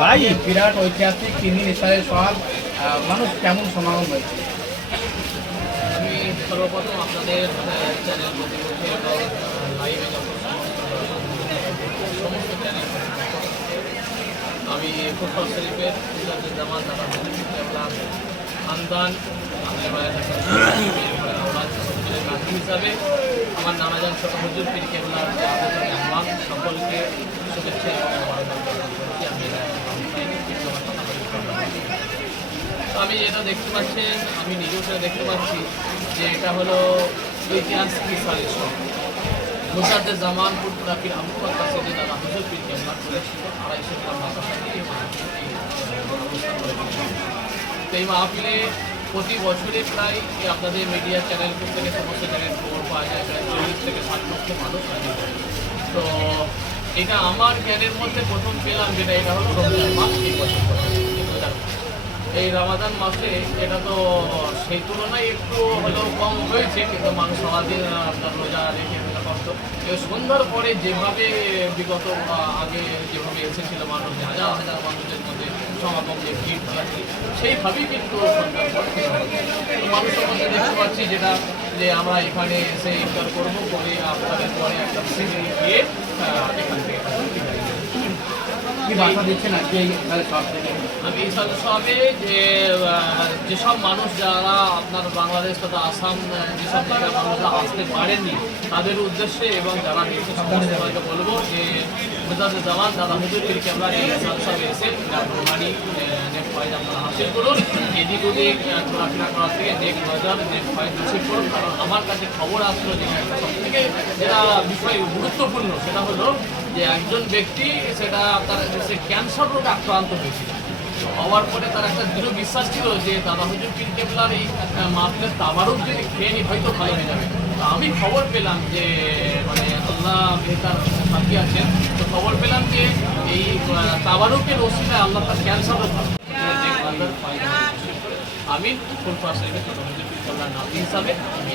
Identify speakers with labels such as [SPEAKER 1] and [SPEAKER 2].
[SPEAKER 1] ভাই,
[SPEAKER 2] বিরাট ঐতিহাসিক তিন দিন ইসরায়েল সহাব মানুষ কেমন সমাগম হয়েছে?
[SPEAKER 3] আমি সর্বপ্রথম আপনাদের চ্যানেল লাইভে সমস্ত চ্যানেল আমি ফুটবল শরীফের জামান খানদান হিসাবে আমার নানাজান ছোট হুজুর, পীর কেবলার সকলকে শুভেচ্ছা এবং অভিনন্দন করছি আমি এটা চাইনি, কিন্তু আমার কথা বলি তো আমি যেটা দেখতে পাচ্ছেন আমি নিজেও সেটা দেখতে পাচ্ছি যে এটা হলো ঐতিহাসিক মুসাদ্দের জামান ফুটপুরাফির আবুবাক কাছে যে দাদা হুজুর পীর কেমন করেছিল আড়াইশো গ্রাম তো এই মাহফিলে প্রতি বছরে প্রায় আপনাদের মিডিয়া চ্যানেল থেকে সমস্ত জায়গায় খবর পাওয়া যায়, প্রায় চল্লিশ থেকে ষাট লক্ষ মানুষ তো এটা আমার জ্ঞানের মধ্যে প্রথম পেলাম যেটা, এটা হলো রমজান মাস, এই বছর। এই রামাদান মাসে এটা তো সেই তুলনায় একটু হলেও কম হয়েছে কিন্তু মানুষ সারাদিন আপনার রোজা রেখে রোজা কষ্ট। সন্ধ্যার পরে যেভাবে বিগত আগে যেভাবে এসেছিল মানুষ হাজার হাজার মানুষের মধ্যে সমাগম যে ভিড় হয়েছে সেইভাবেই কিন্তু পরে মানুষের মধ্যে দেখতে পাচ্ছি যেটা, যে আমরা এখানে এসে ইফতার করব করে আপনাদের পরে একটা সিঁড়ি গিয়ে এখান
[SPEAKER 2] কি বার্তা
[SPEAKER 3] সবে যে যেসব মানুষ যারা আপনার বাংলাদেশ তথা আসাম যেসব জায়গায় মানুষরা আসতে পারেননি তাদের উদ্দেশ্যে এবং যারা সবাইকে বলব যে, মেজাজে জামান দাদা হুজুর পীরকে আমরা এই সবে এসে প্রমাণী করুন। এদিক ওদিক থেকে নেক নজর ফয়েজ হাসিল করুন। কারণ আমার কাছে খবর আসলো যে সব থেকে যেটা বিষয় গুরুত্বপূর্ণ, সেটা হলো যে একজন ব্যক্তি সেটা তার সে ক্যান্সার রোগে আক্রান্ত হয়েছিল হওয়ার পরে তার একটা দৃঢ় বিশ্বাস ছিল যে দাদা হুজুর পীর কেবলার এই মাপের তাবারুক যদি খেয়ে নি, হয়তো ভালো হয়ে যাবে তো আমি খবর পেলাম যে মানে আল্লাহ বেহতার সাথী আছেন, তো খবর পেলাম যে এই তাবারুকের ওসিলায় আল্লাহ তার ফায়দা হয়েছে। আমি ফুলফা সাহেবের হুজুর নাতি হিসাবে আমি